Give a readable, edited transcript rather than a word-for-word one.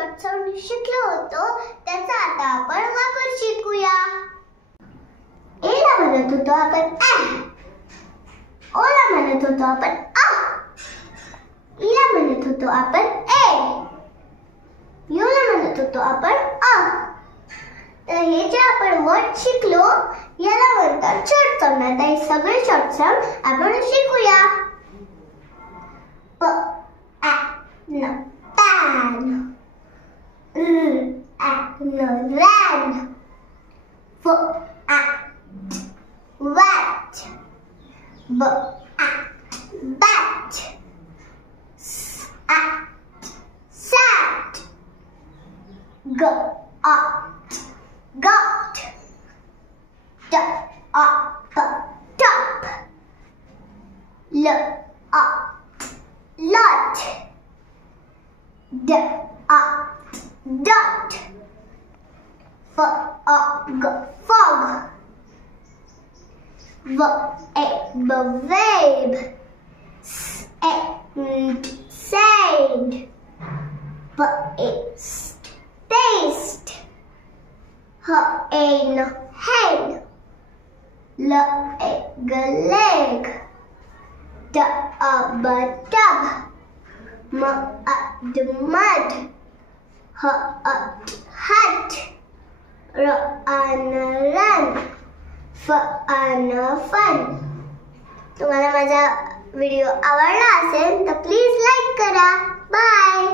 Short sound शिकलो होतो त्याचा आता आपण वापर शिकूया. ए ला म्हणत होतो आपण ॲ, ओ ला म्हणत होतो आपण आ, ई ला म्हणत होतो आपण ए, यू ला म्हणत होतो आपण अ. तर हे जे आपण वर्ड शिकलो याला म्हणतात शॉर्ट साऊंड. आता हे सगळे शॉर्ट साऊंड आपण शिकूया. प ॲ न पॅन, र ॲ न रॅन, फ ॲट वॅट, ब ॲट बॅट, स ॲट सॅट, ग ॲट गॉट, ट ॲट टॉप, ल at lot, d at dot, f a g fog, v a b verb, s and said, b a st taste, h a n hen, l a g leg, d a b tub, m a d mud, h a t hat, r a n run, f a n fun. तुम्हाला माझा video आवडला असेल तर please like करा. Bye.